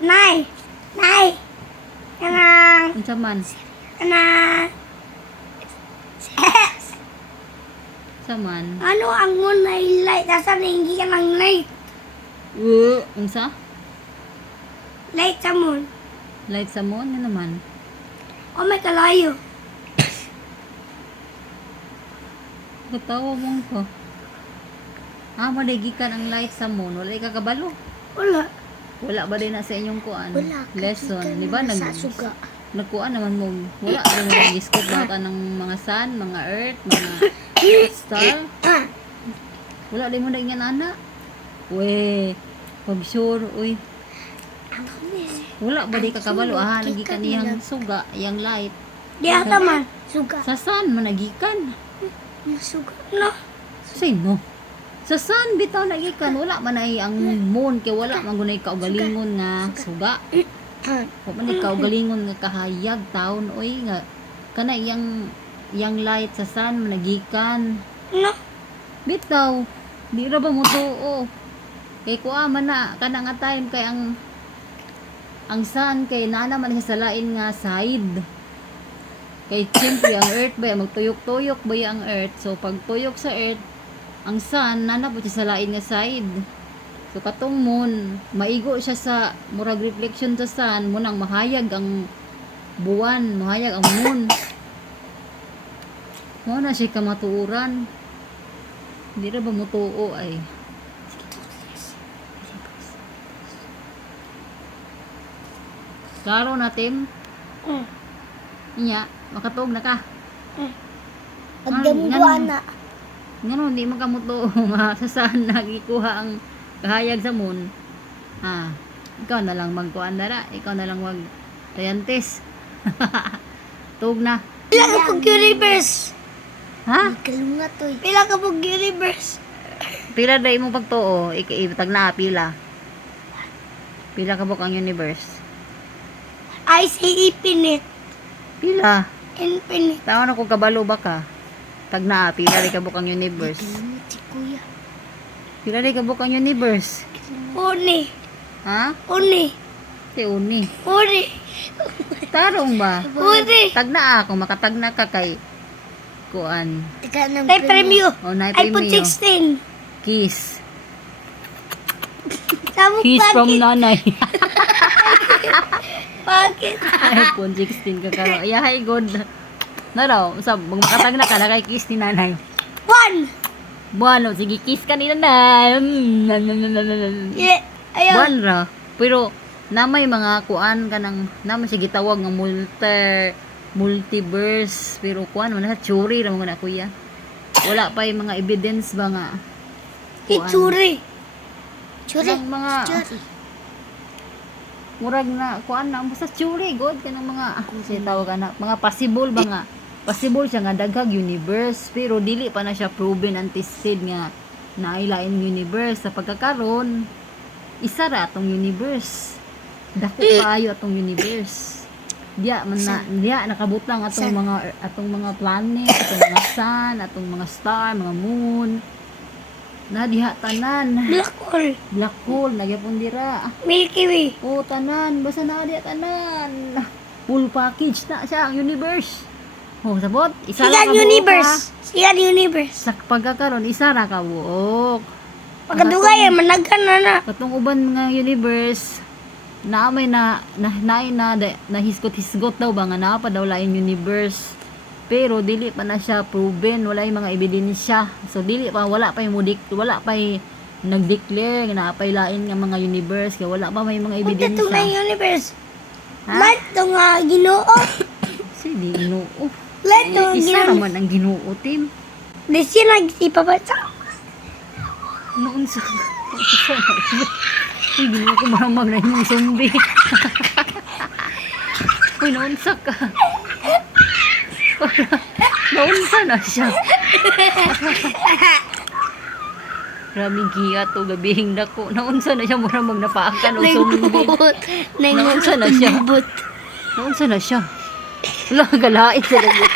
Nay! Nay! Kanang... Unsa man? Kanang... Unsa man? Ano ang moon na light? Asa hindi ka ng light? Unsa? Light sa moon. Light sa moon na naman. O may kalayo. Gatawa mo ko. Maligikan ang light sa moon. Wala ka kabalo. Wala. Wala ba din na sa inyong kuan? Wala. Lesson. Di ba? Sa suga. Nagkuan naman mo. Wala ba mo nag-discuss about ng mga sun, mga earth, mga star? Wala din mo na ingan ana. We, pag sure, uy. Wala ba di ka kabalo? Nagikan niyang suga, yang light. Di ata man. Suga. Sa sun, managikan. Masuga. No. Sino? Sa sun, bitaw nagikan. Wala man ay ang moon. Kaya wala man gunay kaugalingon nga suga. Wala man ay kaugalingon nga kahayag taon. Uy, nga. Kana yang light sa sun, managikan. No. Bitaw. Di ra ba mo tuo? Kay kuha man na. Kana nga time kay ang sun kay nana man siya sa lain nga side. Kay siyempre ang earth ba magtuyok-tuyok ba ang earth. So pag tuyok sa earth, ang sun nana po siya sa lain nga side. So katong moon, maigo siya sa murag reflection sa sun, munang mahayag ang buwan, mahayag ang moon. Mo na siya kamatuuran. Hindi ra ba mutuo ay. Klaro natin. Inya, makatuog na ka. Pagdamuduan na. Ngano, hindi makamuto. Sa saan nagikuha ang kahayag sa moon. Ikaw na lang magkuhan na. Ikaw na lang tayantes. Tuog na. Pila ka pag universe? Ha? Kalungat to. Pila ka pag universe? Pila dahil mo pagtuo. Itag na, pila. Pila ka buk ang universe. I say infinite. Pila. Infinite. Tao na ko kabalo ba ka? Tag na, pila rin ka buk ang universe. Kalungat si kuya. Pila rin ka buk ang universe. Uni. Ha? Uni. Ti uni. Uni. Tarong ba? Uni. Tag na ako, makatag na ka kay kuan. May premyo. O, na iPhone premium. 16. Kiss. Sabog Kiss from nanay. Bakit? iPhone 16 ka karo. Yeah, hi, good. Na raw, makatag na ka na kay kiss ni nanay. 1. Bueno, sige, kiss ka ni nanay. Yeah. Ayaw. Buwan ra. Pero, namay mga kuan ka ng, namay siya gitawag ng multiverse. Pero kuan, man na, churi ra mga na kuya. Wala pa yung mga evidence ba nga. Churi. Churi. Ng mga, murag na, kuan na, basta churi, god ka ng mga, siya tawag ka na, mga possible ba nga. Possible siya nga daghang universe. Pero, dili pa na siya proven and tested nga na ilain universe. Sa pagkakaroon, isa ra atong universe. Dako kaayo atong universe. Diya nakabutang atong mga planet, atong mga sun, atong mga star, mga moon. Na diha tanan. Black hole. Black hole nagyapon dira. Milky Way. O tanan, basta na diha tanan. Full package na siya ang universe. O sabot, isa ra Siyan ka universe. Siyan universe. Sa pagkakaroon, isa ra ka buok. Pagkadugay, managkan na. Katong uban mga universe na may na hisgot-hisgot daw ba nga naa pa daw lain universe. Pero dili pa na siya proven, wala yung mga ebidensya. So dili pa wala pa yung nag-declare na pa lain nga mga universe kaya wala pa may mga ebidensya. Ito na universe. Ha? Lahat ito nga ginoo. Sige, Ginoo. Lahat ito nga Isa ginoo. naman ang Ginoo, Tim. Di siya nag-ipapasa. Noon sa uy, Ginoo ko maramag na yung zombie. Uy, naunsa ka. Naunsa na siya. Grabe giya to, gabihing dako. Naunsa na siya, maramag napaakan o zombie. Naunsa na siya. Naunsa na siya. Wala, galait sa lagot.